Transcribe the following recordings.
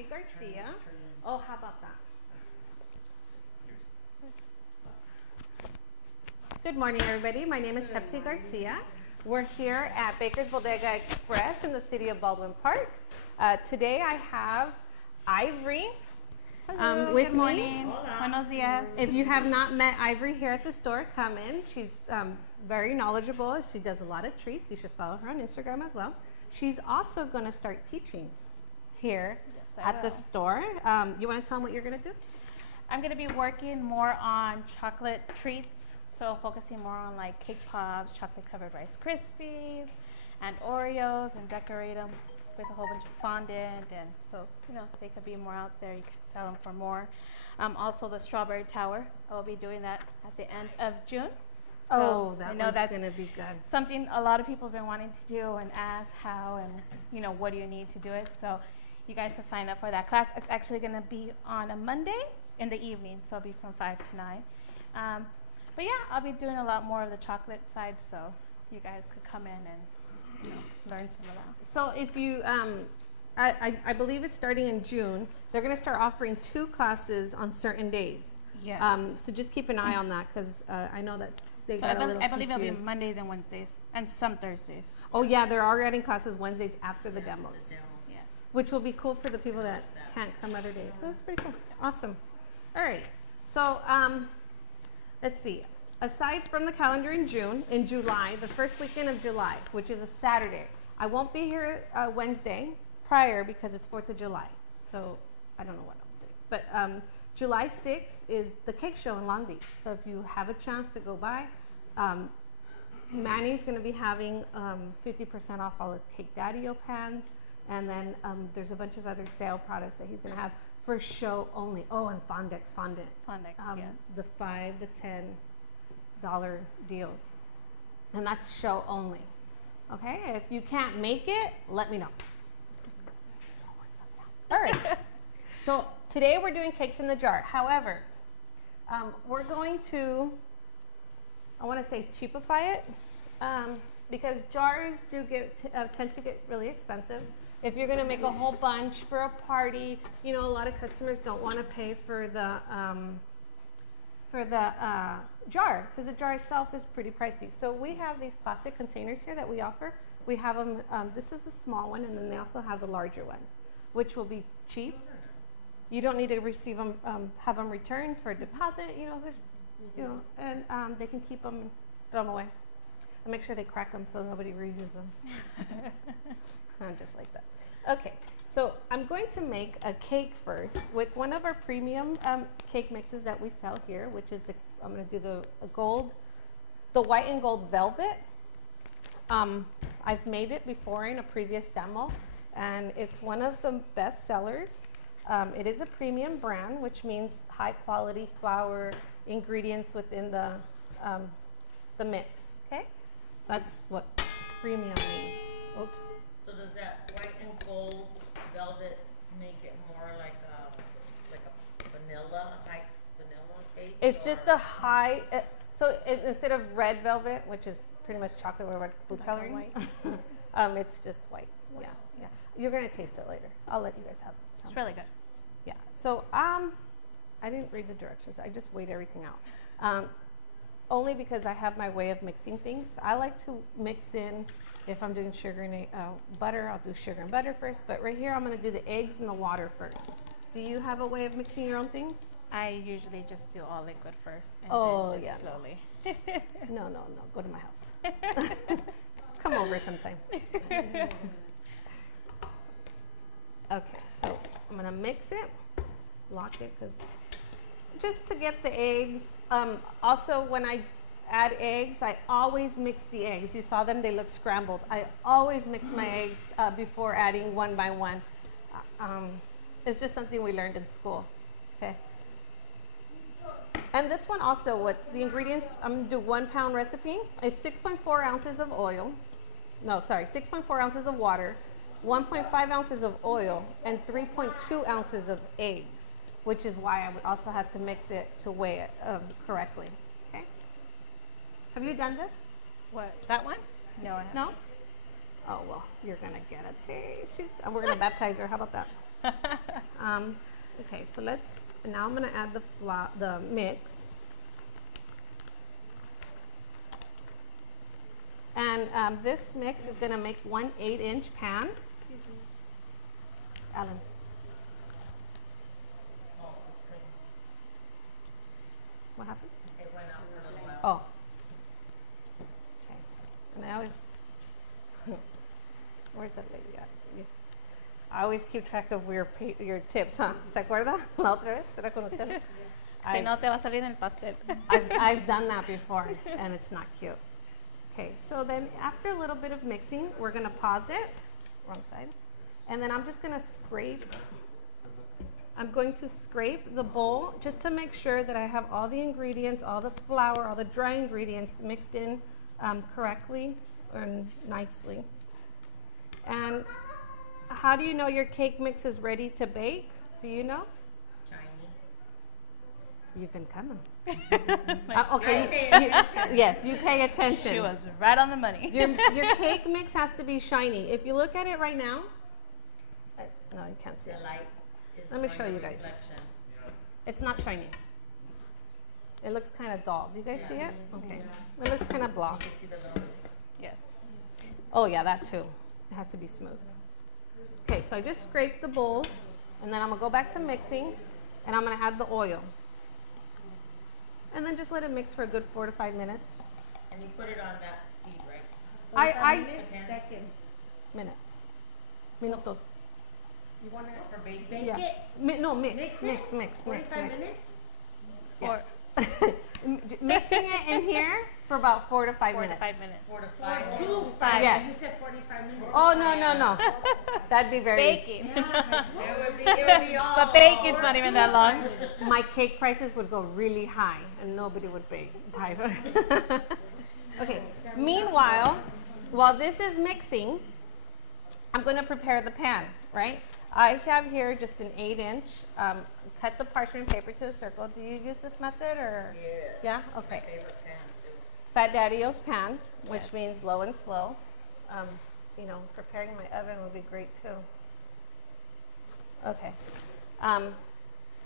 Pepsy Garcia. Oh, how about that? Good morning, everybody. My name is Pepsy Garcia. We're here at Baker's Bodega Express in the city of Baldwin Park. Today I have Ivory with Good morning. me. Buenos dias. If you have not met Ivory here at the store, come in. She's very knowledgeable. She does a lot of treats. You should follow her on Instagram as well. She's also going to start teaching here at the store. You want to tell them what you're going to do? I'm going to be working more on chocolate treats. So focusing more on like cake pops, chocolate covered Rice Krispies, and Oreos, and decorate them with a whole bunch of fondant. And so, you know, they could be more out there. You could sell them for more. Also the strawberry tower. I will be doing that at the end of June. So that one's going to be good. Something a lot of people have been wanting to do and ask how and, you know, what do you need to do it. So you guys can sign up for that class. It's actually going to be on a Monday in the evening. So it'll be from 5 to 9. But yeah, I'll be doing a lot more of the chocolate side, so you guys could come in and, you know, learn some of that. So if you, I believe it's starting in June, they're going to start offering 2 classes on certain days. Yes. So just keep an eye on that, because I know that they So got a little I believe it'll be confused. Mondays and Wednesdays, and some Thursdays. Oh yeah, they're already adding classes Wednesdays after the demos, Yes. which will be cool for the people that can't come other days. So that's pretty cool. Awesome. All right. So let's see. Aside from the calendar in June, in July, the first weekend of July, which is a Saturday, I won't be here Wednesday prior because it's 4th of July. So I don't know what I'll do. But July 6th is the cake show in Long Beach. So if you have a chance to go by, Manny's going to be having 50% off all the Cake Daddy-O pans. And then there's a bunch of other sale products that he's going to have for show only. Oh, and fondant. Fondex, yes. The $5 to $10 deals. And that's show only. Okay? If you can't make it, let me know. All right. So today we're doing cakes in the jar. However, we're going to, I want to say cheapify it, because jars do tend to get really expensive. If you're going to make a whole bunch for a party, you know, a lot of customers don't want to pay for the jar, because the jar itself is pretty pricey. So we have these plastic containers here that we offer. We have them, this is the small one, and then they also have the larger one, which will be cheap. You don't need to receive them, have them returned for a deposit, you know, there's, you know, and they can keep them and throw them away. And make sure they crack them so nobody reuses them. Just like that. Okay, so I'm going to make a cake first with one of our premium cake mixes that we sell here, which is I'm going to do the white and gold velvet. I've made it before in a previous demo, and it's one of the best sellers. It is a premium brand, which means high quality flour ingredients within the mix. Okay, that's what premium means. Oops. So does that white and gold velvet make it more like a vanilla taste? It's just a high. Instead of red velvet, which is pretty much chocolate with red food coloring, it's just white. Yeah, yeah. You're gonna taste it later. I'll let you guys have some. It's really good. Yeah. So I didn't read the directions. I just weighed everything out. Only because I have my way of mixing things. I like to mix in, if I'm doing sugar and butter, I'll do sugar and butter first. But right here, I'm going to do the eggs and the water first. Do you have a way of mixing your own things? I usually just do all liquid first, and then just slowly. No. Go to my house. Come over sometime. Okay, so I'm going to mix it, lock it, because just to get the eggs. Also, when I add eggs, I always mix the eggs. You saw them, they look scrambled. I always mix my eggs before adding one by one. It's just something we learned in school, okay? And this one also, what the ingredients, I'm gonna do 1 pound recipe. It's 6.4 ounces of oil. No, sorry, 6.4 ounces of water, 1.5 ounces of oil, and 3.2 ounces of eggs, which is why I would also have to mix it to weigh it correctly, okay? Have you done this? What, that one? No, I haven't. No? Oh, well, you're gonna get a taste. We're gonna baptize her, how about that? Okay, so now I'm gonna add the mix. And this mix is gonna make 1 8-inch pan. Alan. What happened? It went out for a little while. Oh. Okay. And I always, where's that lady at? I always keep track of your tips, huh? ¿Se acuerda? La otra vez, era con usted. Si no te va a salir en el pastel. I've done that before, and it's not cute. Okay, so then after a little bit of mixing, we're gonna pause it, wrong side, and then I'm just gonna scrape. I'm going to scrape the bowl just to make sure that I have all the ingredients, all the flour, all the dry ingredients mixed in correctly and nicely. And how do you know your cake mix is ready to bake? Do you know? Shiny. You've been coming. Okay, yes, you pay attention. She was right on the money. Your cake mix has to be shiny. If you look at it right now, no, you can't see it. The light is Let me going show to you guys. reflection. It's not shiny. It looks kind of dull. Do you guys see it? Okay. It looks kind of blah. You can see the little. Yes. Oh yeah, that too. It has to be smooth. Okay, so I just scraped the bowls, and then I'm gonna go back to mixing, and I'm gonna add the oil. And then just let it mix for a good 4 to 5 minutes. And you put it on that speed, right? Seconds. Minutes. Minutos. You want to For baking? bake Yeah. it? No, mix. Mix it? Mix, mix, mix, 45 mix. minutes? Yes. Mixing it in here for about 4 to 5 4 to minutes. 5 minutes. 4 to 5. 2 to 5. Yes. You said 45 minutes. Oh, no. That'd be very... Baking. Yeah. It would be all. But baking's not even that long. My cake prices would go really high, and nobody would buy them. Okay, meanwhile, while this is mixing, I'm going to prepare the pan, right? I have here just an 8-inch, cut the parchment paper to a circle. Do you use this method, or? Yes. Yeah? My Okay. favorite pan, too. Fat Daddy-O's pan, which Yes. means low and slow. You know, preparing my oven would be great too. Okay.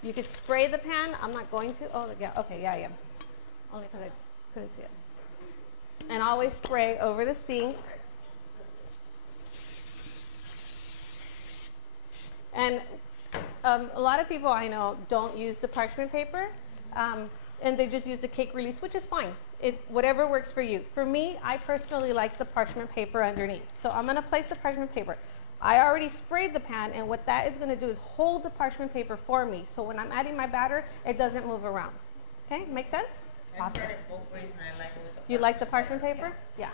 You could spray the pan. I'm not going to. Oh, yeah. Okay, yeah, I am. Only because I couldn't see it. And always spray over the sink. And a lot of people I know don't use the parchment paper, and they just use the cake release, which is fine. Whatever works for you. For me, I personally like the parchment paper underneath. So I'm going to place the parchment paper. I already sprayed the pan, and what that is going to do is hold the parchment paper for me. So when I'm adding my batter, it doesn't move around. Okay, make sense? I've Awesome. tried it both ways, and I like it with the You like the parchment paper? Yeah.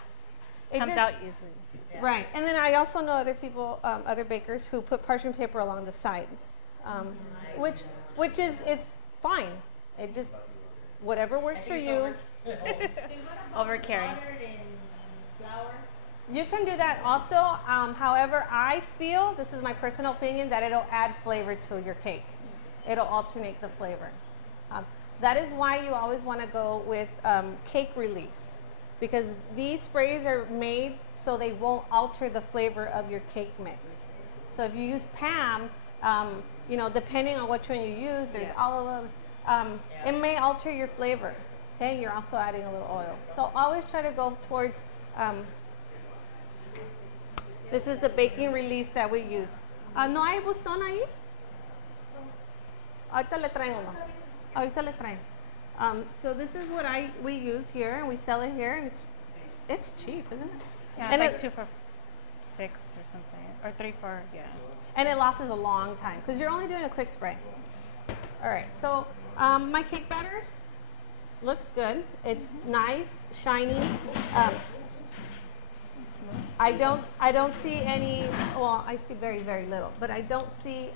It Comes just- out easily. Yeah. Right, and then I also know other people, other bakers who put parchment paper along the sides, which is it's fine. It just whatever works for you. Over carrying. You can do that also. However, I feel this is my personal opinion that it'll add flavor to your cake. It'll alternate the flavor. That is why you always want to go with cake release, because these sprays are made so they won't alter the flavor of your cake mix. So if you use Pam, you know, depending on which one you use, there's all of them. It may alter your flavor. Okay, you're also adding a little oil. So always try to go towards. This is the baking release that we use. ¿No hay bustón ahí? Ahorita le traen uno. Ahorita le traen. So this is what we use here, and we sell it here, and it's cheap, isn't it? Yeah, And it's like it- 2 for $6 or something, or 3 for, yeah. And it lasts a long time because you're only doing a quick spray. All right, so my cake batter looks good. It's nice, shiny. I don't see any. Well, I see very, very little, but I don't see.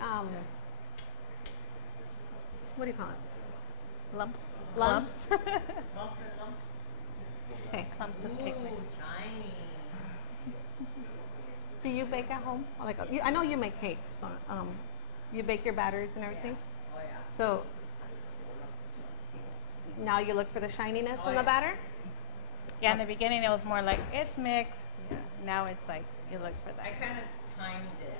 What do you call it? Lumps. Lumps. Lumps and lumps. Okay. Clumps of cake mix. Shiny. Do you bake at home? Like I know you make cakes, but you bake your batters and everything. Oh, yeah. So now you look for the shininess Oh, in the yeah. batter. Yeah, in the beginning it was more like, it's mixed. Yeah. Now it's like, you look for I that. kind of timed it.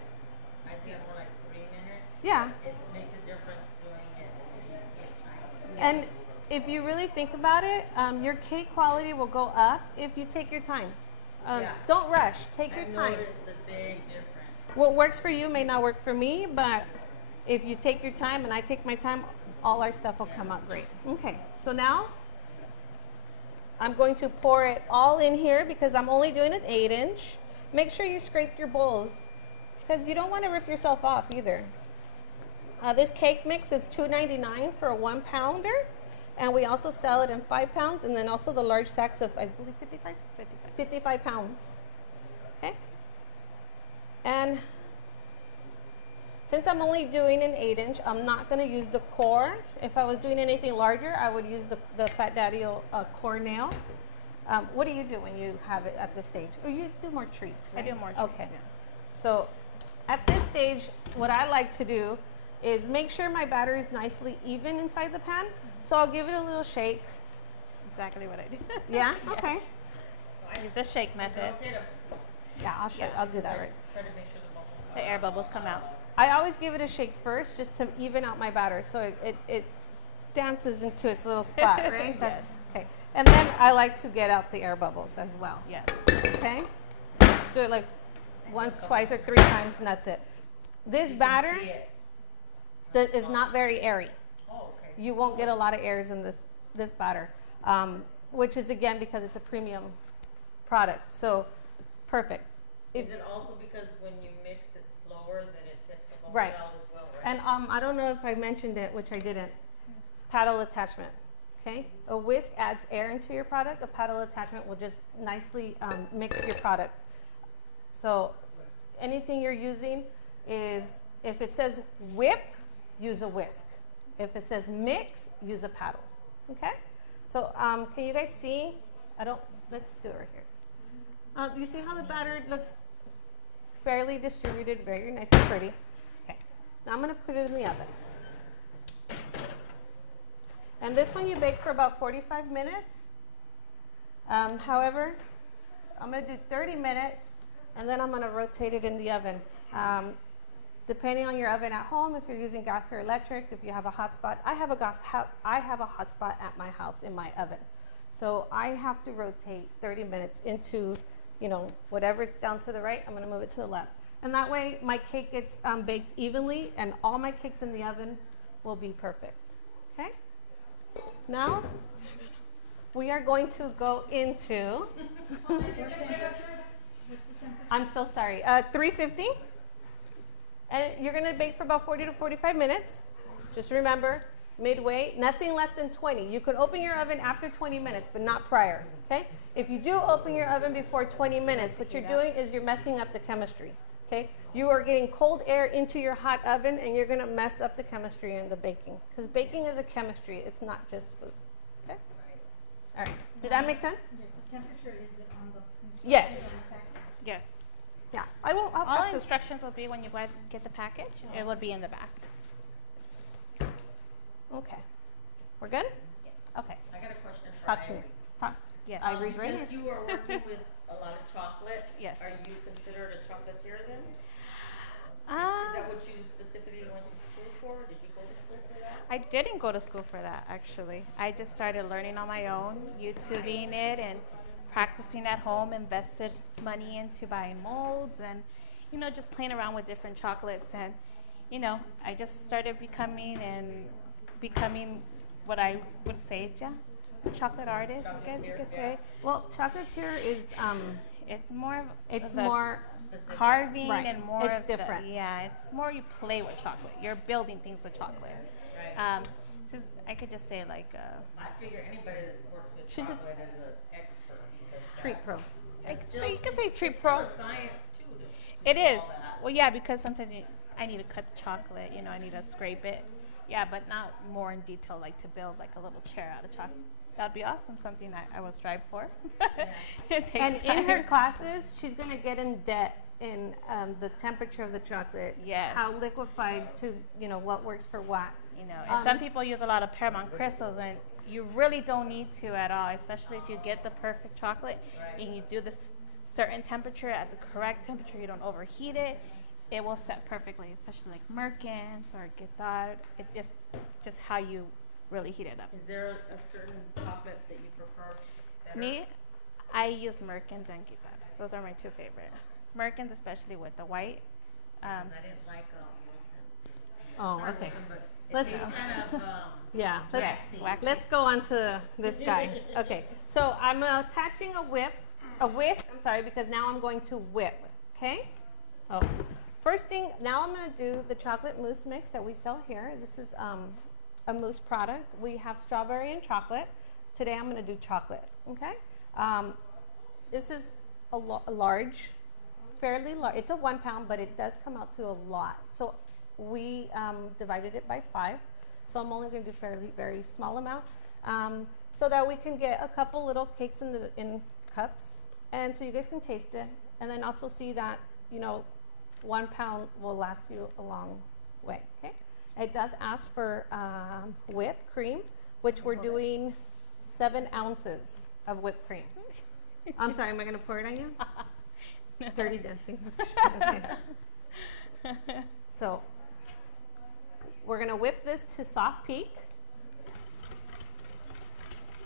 I did more like 3 minutes, Yeah. it makes a difference doing it easy and shiny. And if you really think about it, your cake quality will go up if you take your time. Yeah. Don't rush. Take I your time. noticed the big difference. What works for you may not work for me, but if you take your time and I take my time, all our stuff will come out great. Okay, so now I'm going to pour it all in here because I'm only doing an 8-inch. Make sure you scrape your bowls because you don't want to rip yourself off either. This cake mix is $2.99 for a 1 pounder, and we also sell it in 5 pounds, and then also the large sacks of, I believe, 55 pounds. Okay? And since I'm only doing an 8-inch, I'm not going to use the core. If I was doing anything larger, I would use the Fat Daddy core nail. What do you do when you have it at this stage? Or you do more treats, right? I do more treats, okay. yeah. So at this stage, what I like to do is make sure my batter is nicely even inside the pan. So I'll give it a little shake. Exactly what I do. Yeah? Yes. Okay. I use the shake method. Yeah, I'll show. I'll do that right. Try to make sure the bubbles The air bubbles come out. I always give it a shake first just to even out my batter so it dances into its little spot, right? Yes. That's okay. And then I like to get out the air bubbles as well. Yes. Okay? Do it like once, twice, or 3 times, and that's it. This batter see it. is not very airy. Oh, okay. You won't get a lot of airs in this batter, which is again because it's a premium product. So perfect. Is it also because when you mixed it slower, then it gets the bubbles Right. out as well, right? And I don't know if I mentioned it, which I didn't. Paddle attachment. Okay, a whisk adds air into your product. A paddle attachment will just nicely mix your product. So anything you're using is, if it says whip, use a whisk. If it says mix, use a paddle. Okay. So can you guys see? Let's do it right here. You see how the batter looks fairly distributed, very nice and pretty. Okay. Now I'm going to put it in the oven. And this one you bake for about 45 minutes. However, I'm going to do 30 minutes, and then I'm going to rotate it in the oven. Depending on your oven at home, if you're using gas or electric, if you have a hot spot. I have a hot spot at my house in my oven. So I have to rotate 30 minutes into, whatever's down to the right, I'm going to move it to the left. And that way my cake gets baked evenly, and all my cakes in the oven will be perfect. Okay? Now, we are going to go into, I'm so sorry, 350. And you're going to bake for about 40 to 45 minutes. Just remember, midway, nothing less than 20. You can open your oven after 20 minutes, but not prior, okay? If you do open your oven before 20 minutes, what you're doing is you're messing up the chemistry, okay? You are getting cold air into your hot oven, and you're going to mess up the chemistry in the baking, because baking is a chemistry. It's not just food, okay? All right. Did that make sense? The temperature is it on the Yes. Yes. Yeah. I'll All pass the this. instructions will be when you get the package. It will be in the back. Okay. We're good? Okay. I got a question for Talk to me. Irene. Talk. Yes. I read right Because here. you are working with a lot of chocolate. Yes. Are you considered a chocolatier then? Is Uh, that what you specifically went to school for? Did you go to school for that? I didn't go to school for that, actually. I just started learning on my own, YouTubing it and practicing at home, invested money into buying molds and, just playing around with different chocolates. And, I just started becoming what I would say, chocolate artist, I guess you could say. Well, chocolatier is It's more of it's the more carving right. and more It's of the- different. it's more you play with chocolate. You're building things with chocolate. Right. I could just say like I figure anybody that works with She's a chocolate is an expert. because treat that- pro. so you could say treat It's pro. still a science too. To It do is. all that. Well, yeah, because sometimes I need to cut the chocolate. I need to scrape it. Yeah, but not more in detail, like to build like a little chair out of chocolate. That'd be awesome. Something that I would strive for. It takes And time. in her classes, she's going to get in debt in the temperature of the chocolate. Yes. How liquefied to, what works for what. And some people use a lot of Paramount crystals, and you really don't need to at all, especially if you get the perfect chocolate and you do this certain temperature at the correct temperature. You don't overheat it. it will set perfectly, especially like merkins or guitar. It just how you really heat it up. Is there a certain chocolate that you prefer better? Me, I use merkins and guitar. Those are my two favorite. Merkins, especially with the white. I didn't like Wilton. Oh, Not okay. Wilton, but it Let's- tastes kind of Yeah, Yes, waxy. let's go on to this guy. Okay, so I'm attaching a whisk, I'm sorry, because now I'm going to whip, okay? Oh, first thing, now I'm gonna do the chocolate mousse mix that we sell here. This is a mousse product. We have strawberry and chocolate. Today I'm gonna do chocolate, okay? This is a large, fairly large, it's a 1 pound, but it does come out to a lot. So we divided it by 5. So I'm only going to do very small amount, so that we can get a couple little cakes in cups, and so you guys can taste it, and then also see that 1 pound will last you a long way. Okay, it does ask for whipped cream, which we're doing 7 ounces of whipped cream. I'm sorry, am I going to pour it on you? Dirty dancing. Okay. So we're gonna whip this to soft peak.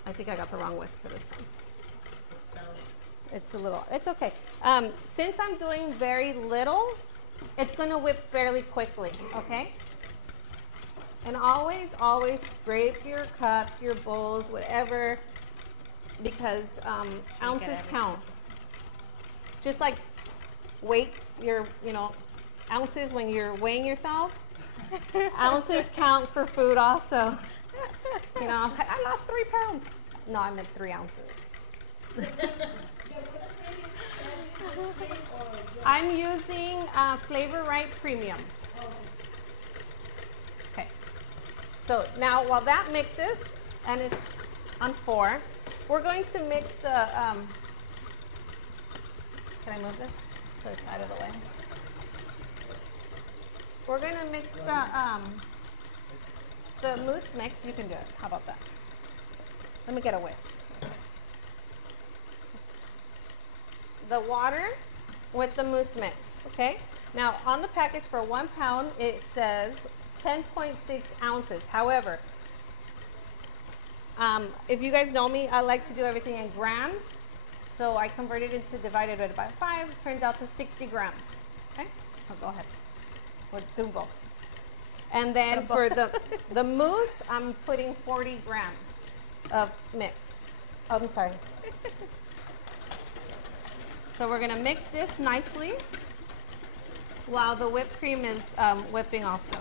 I think I got the wrong whisk for this one. It's okay. Since I'm doing very little, it's gonna whip fairly quickly, okay? And always scrape your cups, your bowls, whatever, because ounces count. Just like weight your, ounces when you're weighing yourself. Ounces count for food also. I lost 3 pounds. No, I meant 3 ounces. I'm using Flavor Right Premium. Okay. So now while that mixes, and it's on 4, we're going to mix the, can I move this so it's out of the way? We're going to mix the mousse mix. You can do it. How about that? Let me get a whisk. The water with the mousse mix, okay? Now, on the package for 1 pound, it says 10.6 ounces. However, if you guys know me, I like to do everything in grams. So I converted it to divided it by 5. It turns out to 60 grams, okay? So go ahead. We'll do both. And then for the mousse, I'm putting 40 grams of mix. Oh, I'm sorry. So we're gonna mix this nicely while the whipped cream is whipping also.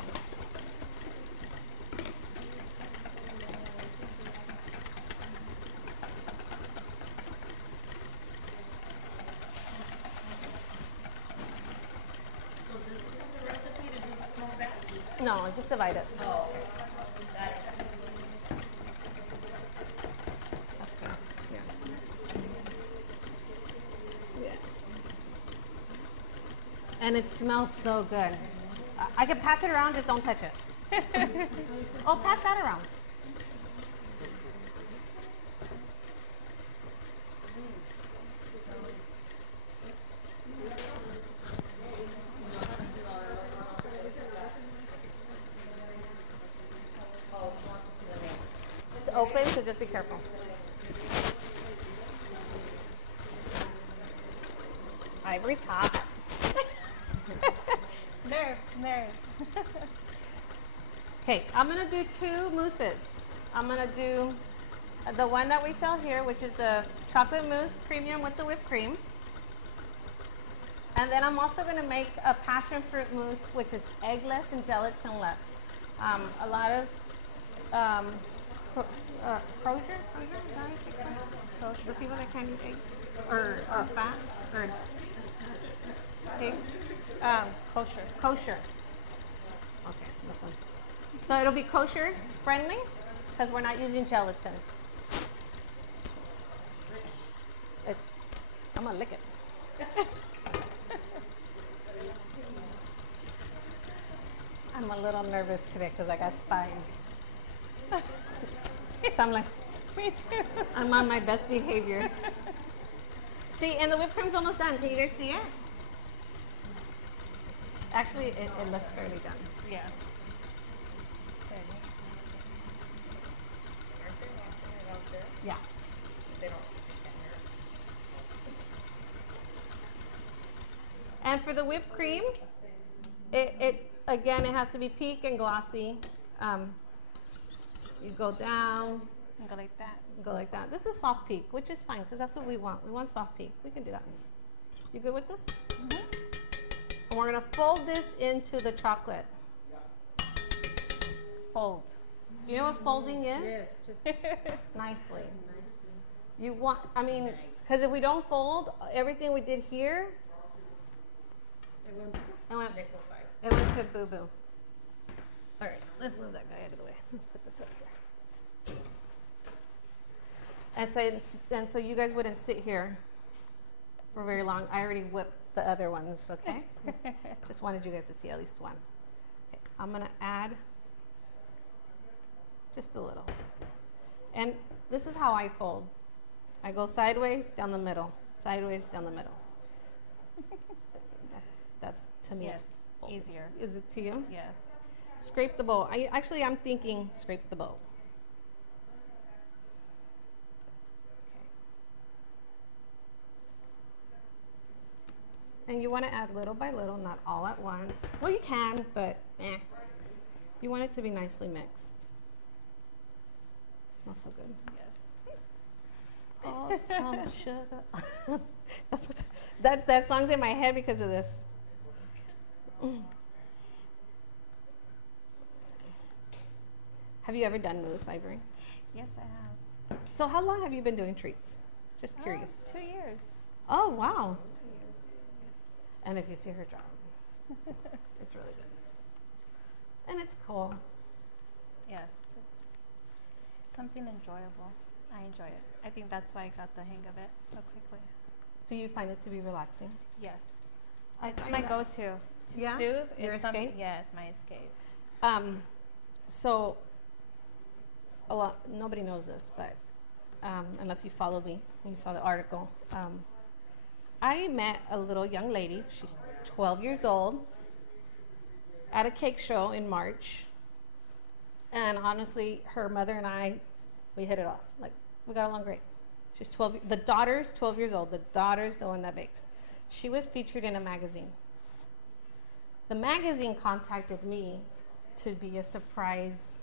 No, just divide it. Oh, okay. Got it. That's good. Yeah. And it smells so good. I can pass it around, just don't touch it. Oh, pass that around. It's open, so just be careful. Ivory's hot. Nerves. Okay, I'm gonna do 2 mousses. I'm gonna do the one that we sell here, which is the chocolate mousse premium with the whipped cream. And then I'm also gonna make a passion fruit mousse, which is eggless and gelatineless. A lot of kosher, the people that can't eat eggs or fat or pig. Kosher. Okay, this one. So it'll be kosher friendly because we're not using gelatin. I'm gonna lick it. I'm a little nervous today because I got spies. So I'm like, Me too. I'm on my best behavior. See, and the whipped cream's almost done. Can you guys see it? Actually, it looks fairly done. Yeah. Aren't they washing it out there? Yeah. They don't, they can't hear it. And for the whipped cream, it again, it has to be peak and glossy. You go down, And go like that. go like that. This is soft peak, which is fine because that's what we want. We want soft peak. We can do that. You good with this? Mm-hmm. And we're gonna fold this into the chocolate. Fold. Do you know what folding is? Yes, just Nicely. nicely. You want, I mean, because if we don't fold, everything we did here, It went Liquefied. it went to boo-boo. All right, let's move that guy out of the way. Let's put this up here. And so you guys wouldn't sit here for very long. I already whipped the other ones, okay? Just wanted you guys to see at least one. Okay, I'm gonna add just a little. And this is how I fold. I go sideways, down the middle, sideways, down the middle. That's, to me, Yes. it's folding. Easier. Is it to you? Yes. Scrape the bowl. I'm thinking scrape the bowl. Okay. And you want to add little by little, not all at once. Well, you can, but you want it to be nicely mixed. Smells so good. Yes. Oh, some sugar. That's what that song's in my head because of this. Have you ever done mousse, Ivory? Yes, I have. So how long have you been doing treats? Just curious. 2 years. Oh, wow. 2 years. And if you see her job, it's really good. And it's cool. Yes. It's something enjoyable. I enjoy it. I think that's why I got the hang of it so quickly. Do you find it to be relaxing? Yes. I It's find my that- go-to. To Yeah? soothe. Your it's something- escape? Yes, my escape. So nobody knows this, but unless you follow me and you saw the article, I met a little young lady. She's 12 years old at a cake show in March. And honestly, her mother and I, we hit it off. Like, we got along great. She's 12. The daughter's 12 years old. The daughter's the one that bakes. She was featured in a magazine. The magazine contacted me to be a surprise,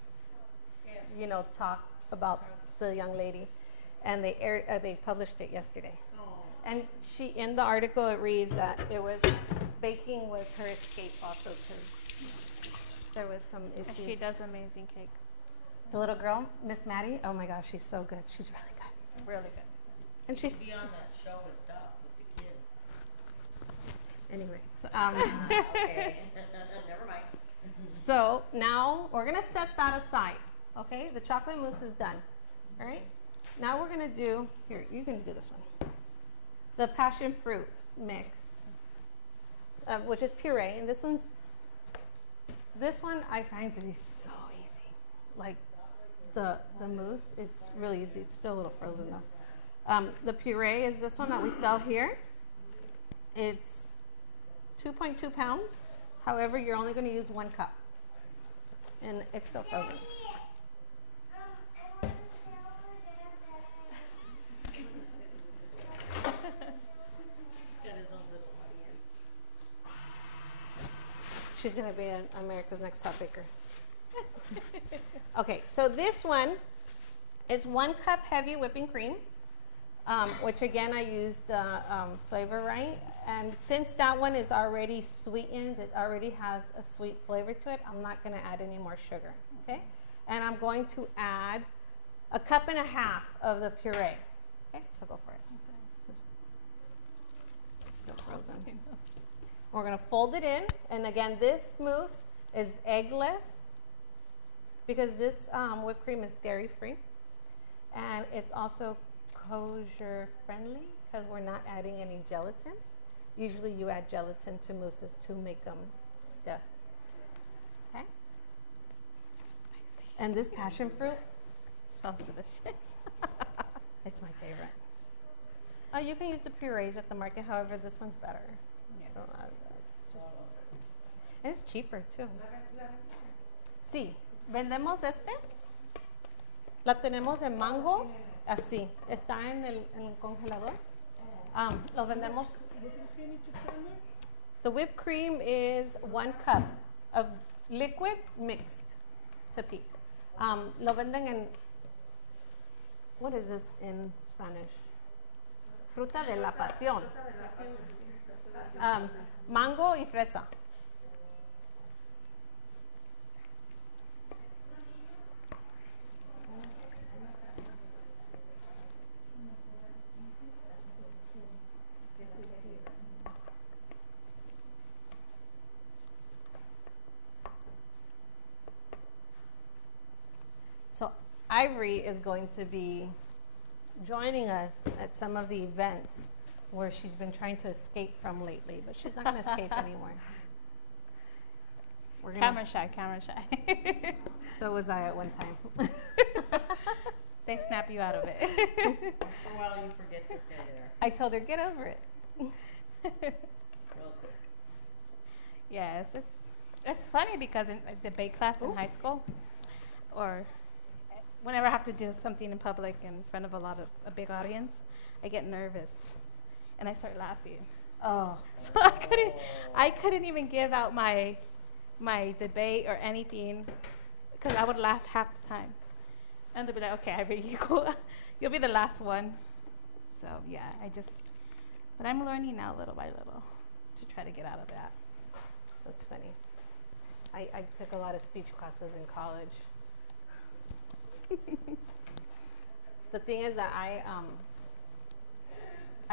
you know, talk about the young lady, and they published it yesterday. And she, in the article, it reads that it was baking was her escape also because there was some And issues. she does amazing cakes. The little girl, Miss Maddie. Oh my gosh, she's so good. She's really good. Really good. And she's, Be on that show with Duff with the kids. anyways. Okay. Never mind. So now we're gonna set that aside. Okay, the chocolate mousse is done. All right. Now we're gonna do here. You can do this one. The passion fruit mix, which is puree, and this one I find to be so easy. Like the mousse, it's really easy. It's still a little frozen though. The puree is this one that we sell here. It's 2.2 pounds. However, you're only going to use 1 cup, and it's still frozen. She's going to be America's Next Top Baker. Okay, so this one is 1 cup heavy whipping cream, which again I used Flavor Right. And since that one is already sweetened, it already has a sweet flavor to it, I'm not going to add any more sugar, okay? And I'm going to add 1.5 cups of the puree. Okay, so go for it. It's still frozen. We're going to fold it in, and again, this mousse is eggless because this whipped cream is dairy-free, and it's also kosher friendly because we're not adding any gelatin. Usually you add gelatin to mousses to make them stiff. Okay? And this passion fruit, Smells delicious. it's my favorite. You can use the purees at the market, however, this one's better. Yes. I don't know, it's just, And it's cheaper too. Sí, vendemos este. La tenemos en mango, así. Está en el congelador. Lo vendemos. The whipped cream is 1 cup of liquid mixed to peak. Lo venden en, what is this in Spanish? Fruta de la pasión. Mango y fresa. So Ivory is going to be joining us at some of the events where she's been trying to escape from lately, but she's not going to escape anymore. Camera shy, camera shy. So was I at one time. They snap you out of it. For a while you forget that they're there. I told her, get over it. Real quick. Yes, it's funny because in debate class in high school, or whenever I have to do something in public in front of a big audience, I get nervous and I start laughing. Oh. So I couldn't even give out my debate or anything because I would laugh half the time. And they'll be like, okay, Ivory, you'll be the last one. So yeah, but I'm learning now little by little to try to get out of that. That's funny. I took a lot of speech classes in college. The thing is that I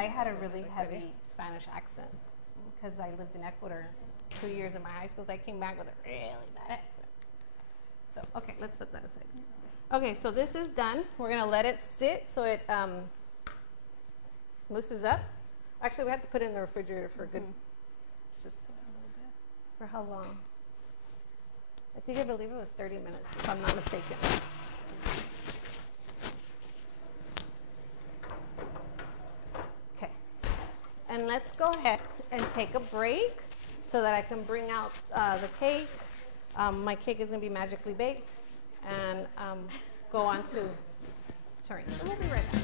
had a really heavy Spanish accent because I lived in Ecuador 2 years in my high school, so I came back with a really bad accent. So, okay, let's set that aside. Okay, so this is done. We're going to let it sit so it loosens up. Actually, we have to put it in the refrigerator for a good, Just a little bit. for how long? I believe it was 30 minutes, if I'm not mistaken. Okay, and let's go ahead and take a break so that I can bring out the cake. My cake is going to be magically baked and go on to turning. So we'll be right back.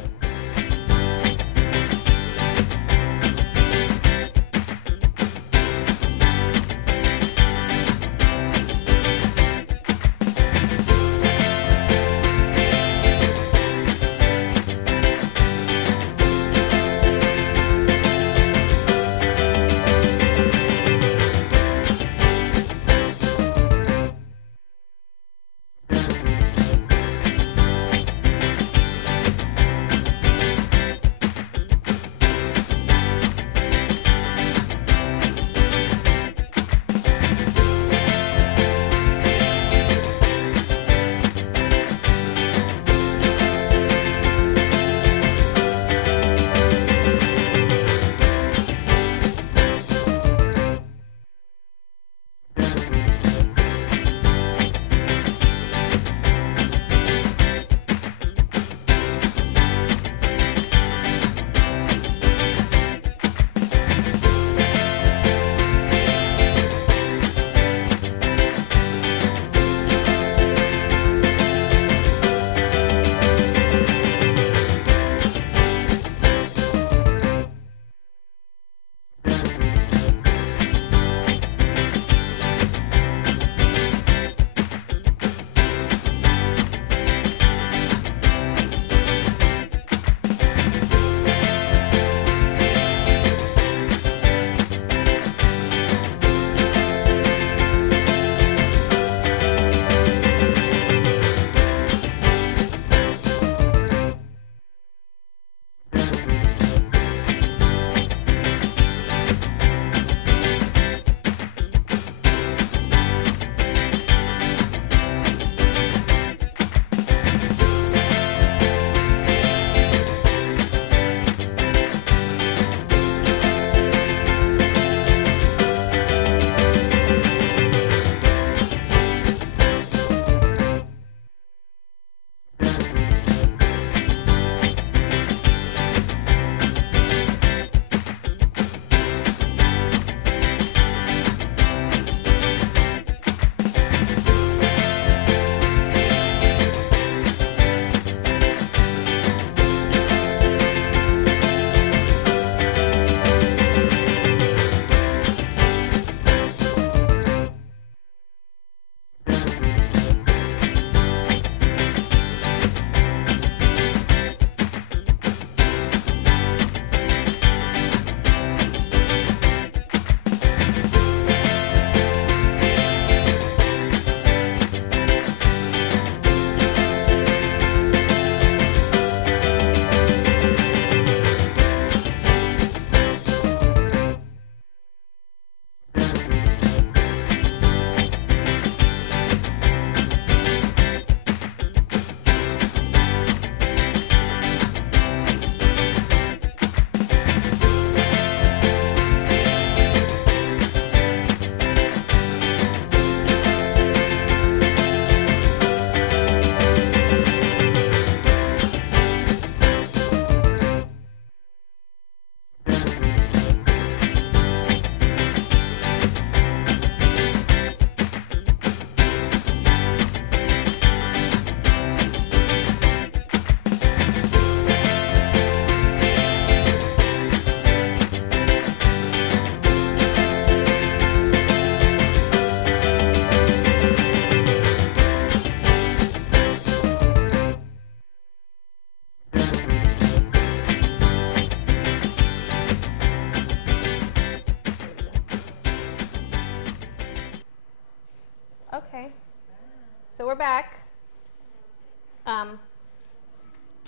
So we're back.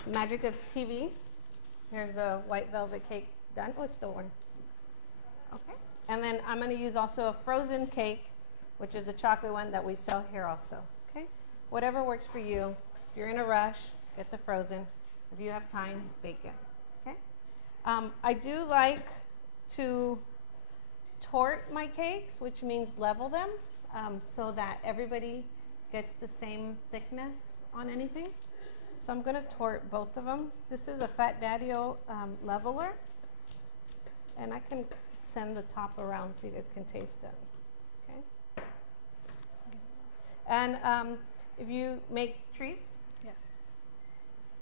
Magic of TV. Here's the white velvet cake done. Oh, it's still warm. Okay. And then I'm going to use also a frozen cake, which is the chocolate one that we sell here also. Okay. Whatever works for you. If you're in a rush, get the frozen. If you have time, bake it. Okay. I do like to tort my cakes, which means level them, so that everybody gets the same thickness on anything. So I'm going to tort both of them. This is a Fat Daddy-O leveler, and I can send the top around so you guys can taste it. Okay. And if you make treats, Yes.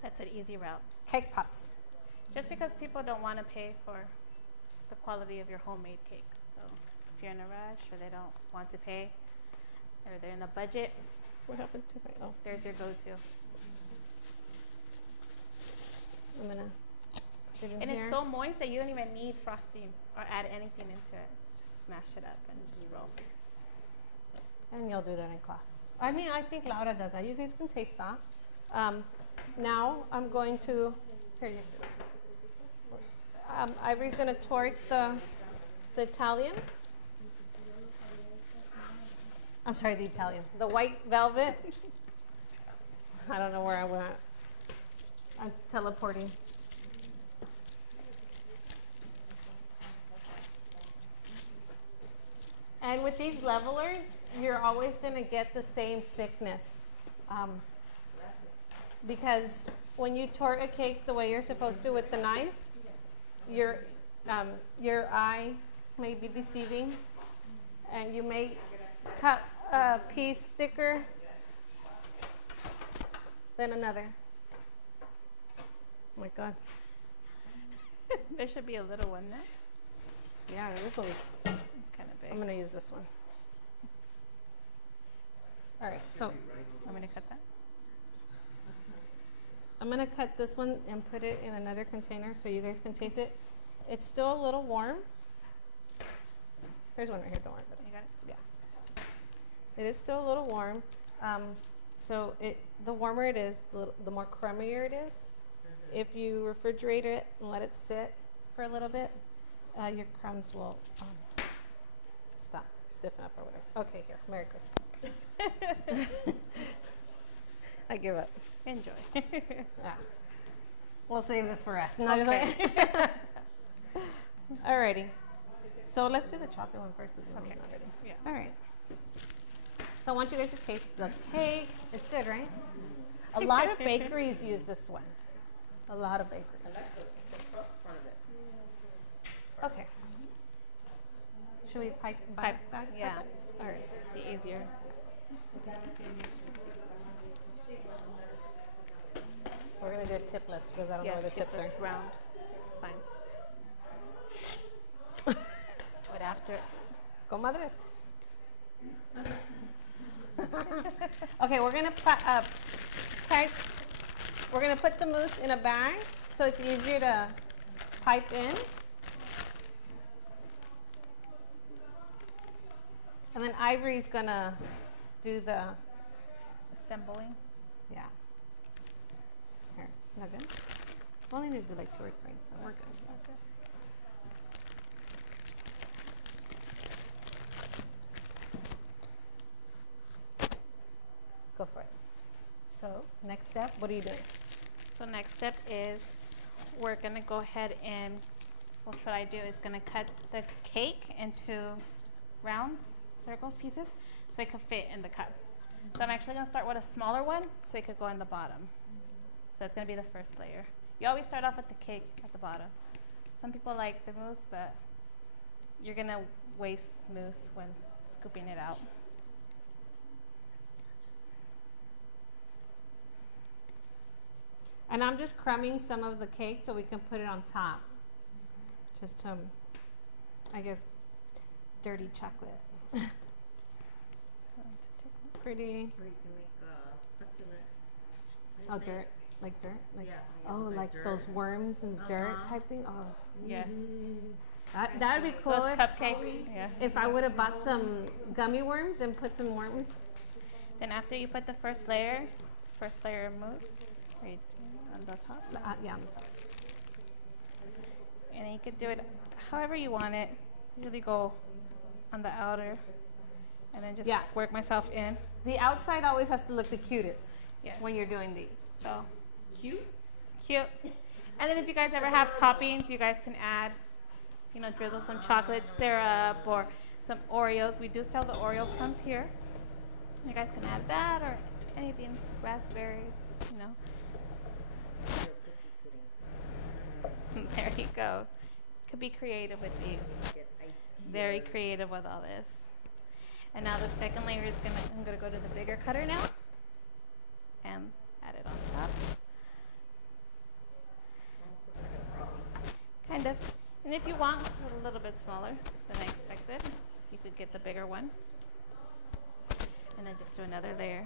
That's an easy route. cake pops. Just because people don't want to pay for the quality of your homemade cake. So if you're in a rush or they don't want to pay or they're in a budget, What happened to my? Oh, there's your go-to. I'm gonna put it in And here. it's so moist that you don't even need frosting or add anything into it. Just smash it up and just roll. And you'll do that in class. I mean, I think Laura does that. You guys can taste that. Now I'm going to, here you go. Ivory's going to tort the Italian. I'm sorry, the Italian. The white velvet. I don't know where I went. I'm teleporting. And with these levelers, you're always going to get the same thickness. Because when you tort a cake the way you're supposed to with the knife, your eye may be deceiving, and you may cut a piece thicker than another. Oh my God. There should be a little one there. Yeah, this one's, It's kind of big. I'm going to use this one. All right, so I'm going to cut that. I'm going to cut this one and put it in another container so you guys can taste it. It's still a little warm. There's one right here, don't worry about it. You got it? Yeah. It is still a little warm. So the warmer it is, the more crummier it is. If you refrigerate it and let it sit for a little bit, your crumbs will stop, stiffen up or whatever. Okay, here, Merry Christmas. I give up. Enjoy. Yeah. We'll save this for us. No, just Okay. like- Alrighty. So let's do the chocolate one first because Okay. it's not ready. Yeah. All right. So I want you guys to taste the cake. It's good, right? A lot of bakeries use this one. A lot of bakeries. I like the crust part of it. Okay. Should we pipe back? Yeah. All right. Be easier. We're gonna do it tipless because I don't know where the tips are. It's round. It's fine. Do it after. Comadres. Okay, we're gonna we're gonna put the mousse in a bag so it's easier to pipe in. And then Ivory's gonna do the, Assembling. yeah. Here, not good? We only need to do like 2 or 3, so we're good. Okay. Go for it. So, next step, what are you doing? So next step is we're gonna go ahead and what I do is gonna cut the cake into rounds, circles, pieces, so it can fit in the cup. So I'm actually gonna start with a smaller one so it could go in the bottom. So that's gonna be the first layer. You always start off with the cake at the bottom. Some people like the mousse, but you're gonna waste mousse when scooping it out. And I'm just crumbing some of the cake so we can put it on top. Just I guess, dirty chocolate. Pretty. Or you can make succulent. Oh, dirt. Like dirt? Like, Yeah. oh, like dirt. those worms and dirt Uh-huh. type thing? Oh, Yes. that would be cool. Those cupcakes. Yeah. If I would have bought some gummy worms and put some worms Then after you put the first layer of mousse, right on the top. Yeah, on the top. And then you could do it however you want it. Usually go on the outer, and then just work myself in. The outside always has to look the cutest when you're doing these. So Cute? cute. And then if you guys ever have toppings, you guys can add, you know, drizzle some chocolate syrup or some Oreos. We do sell the Oreo crumbs here. You guys can add that or anything, raspberry, you know. There you go. Could be creative with these. Very creative with all this. And now the second layer is I'm gonna go to the bigger cutter now and add it on top. Kind of. And if you want a little bit smaller than I expected, you could get the bigger one. And then just do another layer.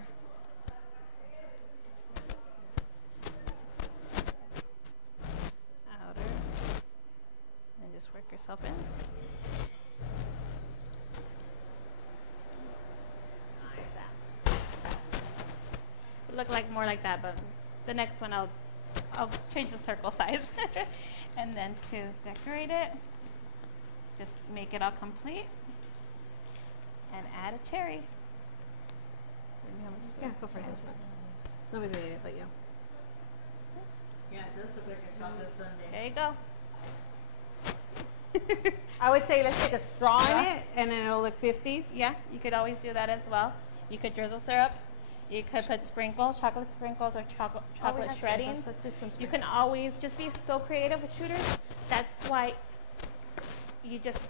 Outer. And just work yourself in. It look like more like that, but the next one I'll change the circle size. And then to decorate it, just make it all complete and add a cherry. Yeah, go for it. Nobody's gonna eat it, but yeah. Yeah, it does look like a chocolate sundae. There you go. I would say let's take a straw in it, and then it'll look 50s. Yeah, you could always do that as well. You could drizzle syrup. You could put sprinkles, chocolate sprinkles, or chocolate shreddings. Let's do some You can always just be so creative with shooters. That's why you just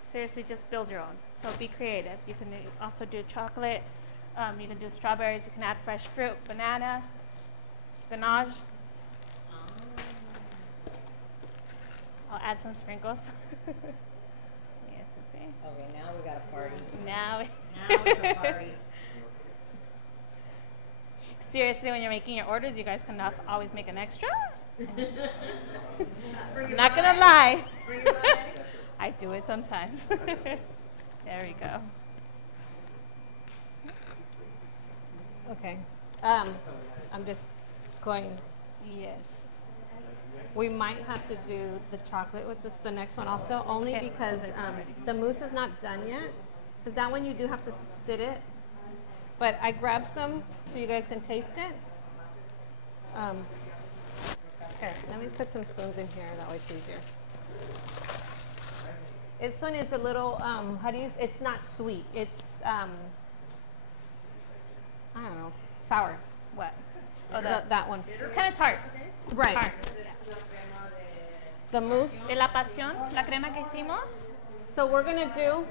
seriously just build your own. So be creative. You can also do chocolate. You can do strawberries. You can add fresh fruit, banana, ganache. I'll add some sprinkles. You guys can see. Okay, now we got a party. Now Now it's a party. Seriously, when you're making your orders, you guys can also always make an extra. Bring it Not by. gonna lie. Bring it by. I do it sometimes. There we go. Okay. I'm just going. Yes. We might have to do the chocolate with the next one also, only Okay, because it's already- the mousse is not done yet. Because that one you do have to sit it. But I grabbed some so you guys can taste it. Here, let me put some spoons in here. That way it's easier. This one is a little, how do you, it's not sweet. It's, I don't know, sour. What? Oh, That one. it's kind of tart. Right. Tart. The mousse. De la pasión, la crema que hicimos. So we're going to do.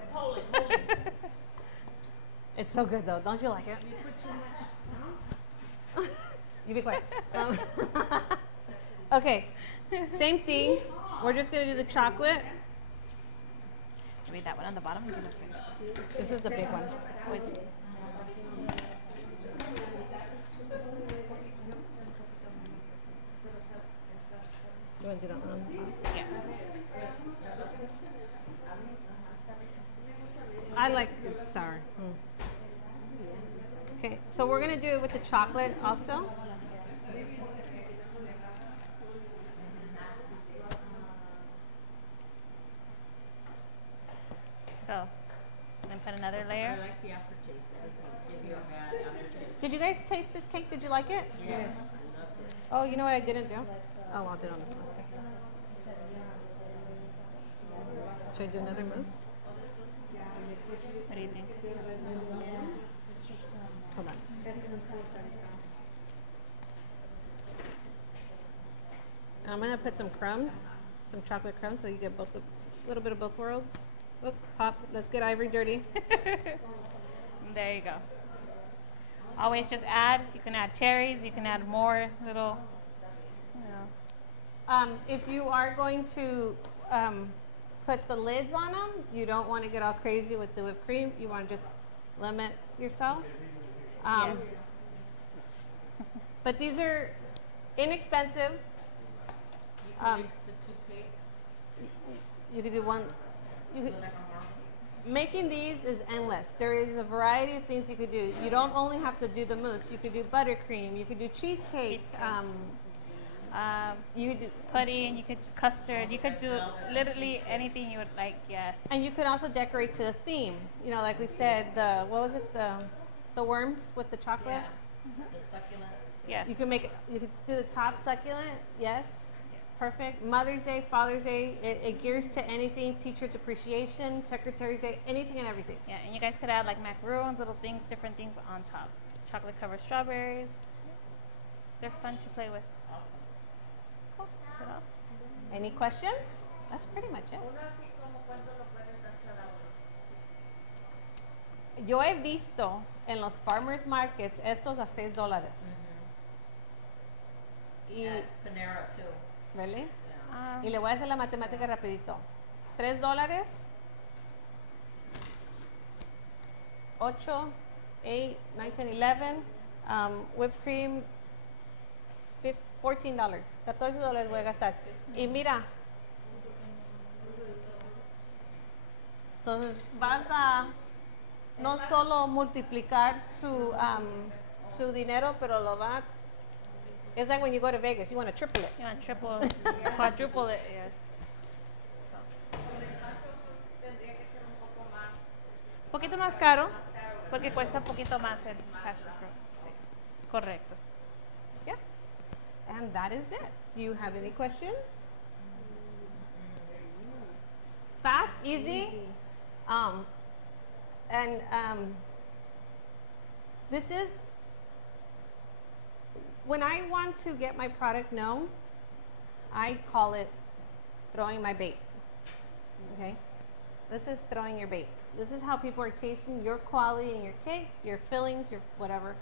It's so good though. Don't you like it? You be quiet. Okay. Same thing. We're just going to do the chocolate. Read that one on the bottom. This is the big one. Oh, it's- You want to do that one? yeah. I like it sour. Okay, so we're going to do it with the chocolate also. So, then put another layer. I like the aftertaste. It doesn't give you a bad aftertaste. Did you guys taste this cake? Did you like it? Yes. Oh, you know what I didn't do? Oh, I'll do it on this one. Should I do another mousse? What do you think? Hold on. And I'm gonna put some crumbs, some chocolate crumbs, so you get both a little bit of both worlds. Oop, pop. Let's get Ivory dirty. There you go. Always just add. You can add cherries. You can add more little, you know. If you are going to put the lids on them, you don't want to get all crazy with the whipped cream. You want to just limit yourselves. Yes. But these are inexpensive. You can mix the two cakes. You could do one. You could, Making these is endless. There is a variety of things you could do. You don't only have to do the mousse. You could do buttercream. You could do cheesecake. You could do, Pudding, you could custard, you could do literally anything you would like, yes. and you could also decorate to the theme. You know, like we said, what was it? The worms with the chocolate. Yeah. The succulents. Yes. You can make it. You could do the top succulent. Yes. Perfect. Mother's Day, Father's Day. It gears to anything. Teachers Appreciation, Secretary's Day, anything and everything. Yeah, and you guys could add like macaroons, little things, different things on top. Chocolate covered strawberries. They're fun to play with. Awesome. Cool. What else? Any questions? That's pretty much it. Uno así como cuánto lo pueden dar cada uno. Yo he visto en los farmers markets estos a $6. Y, At Panera too. ¿really? Yeah. Y le voy a hacer la matemática rapidito. $3, 8, 8, 9, 10, 11. Whipped cream, $14. $14 voy a gastar. Y mira, entonces vas a no solo multiplicar su dinero, pero lo va. It's like when you go to Vegas, you want to triple it. You want triple, quadruple it, yeah. Un poquito más caro, porque cuesta un poquito más el passion fruit. Sí, correcto. Yeah. And that is it. Do you have any questions? Fast, easy. This is when I want to get my product known, I call it throwing my bait. Okay? This is throwing your bait. This is how people are tasting your quality in your cake, your fillings, your whatever.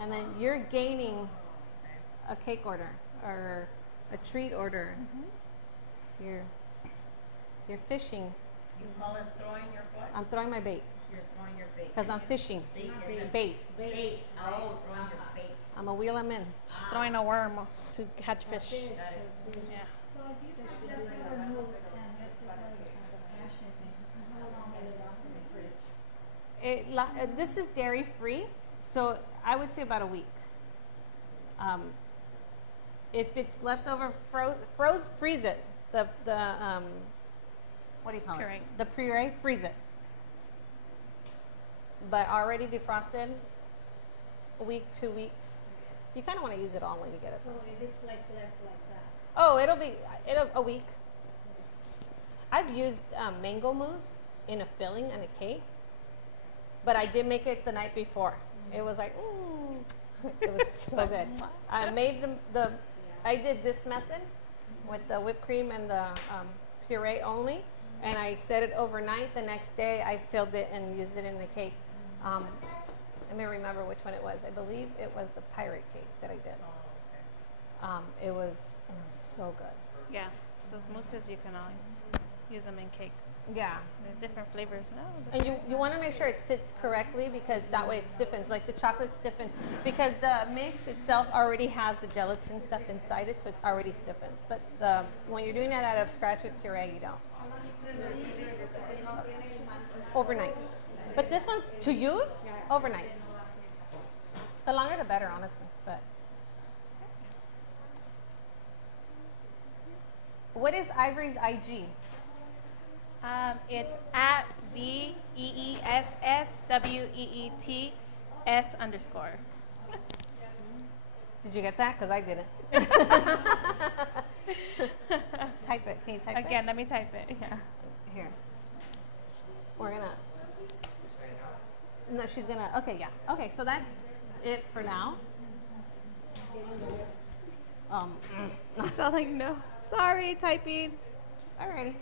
And then you're gaining a cake order or a treat order. You're fishing. You call it throwing your what? I'm throwing my bait You're throwing your bait. because I'm fishing. Bait. Bait. Bait. Oh, throwing your bait. I'm a wheel them in. Just throwing a worm to catch fish. Got it. Yeah. So if you have leftover mousse and you have to have the passion things, how long will it last in the fridge? This is dairy free, so I would say about a week. If it's leftover, freeze it. What do you call Puree. it? The puree, freeze it. But already defrosted, a week, 2 weeks. You kind of want to use it all when you get it. So if it's like left like that. Oh, it'll a week. I've used mango mousse in a filling and a cake, but I did make it the night before. It was like, it was so good. I made I did this method with the whipped cream and the puree only, and I set it overnight. The next day, I filled it and used it in the cake. Let me remember which one it was. I believe it was the pirate cake that I did. It was so good. Yeah, those mousses you can use them in cakes. Yeah. There's different flavors now. And you want to make sure it sits correctly because that way it stiffens. Like the chocolate stiffens because the mix itself already has the gelatin stuff inside it, so it's already stiffened. But when you're doing that out of scratch with puree, you don't. Overnight. But this one's to use overnight. The longer the better, honestly. But what is Ivory's IG? It's at VEESSWEETS_. Did you get that? Because I didn't. Type it. Can you type it? Again, let me type it. Yeah. Here. We're gonna. No, she's gonna. Okay, yeah. Okay, so that's it for now. She's all like, no. Sorry, typing. Alrighty.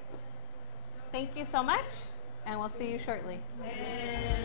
Thank you so much, and we'll see you shortly. Yay.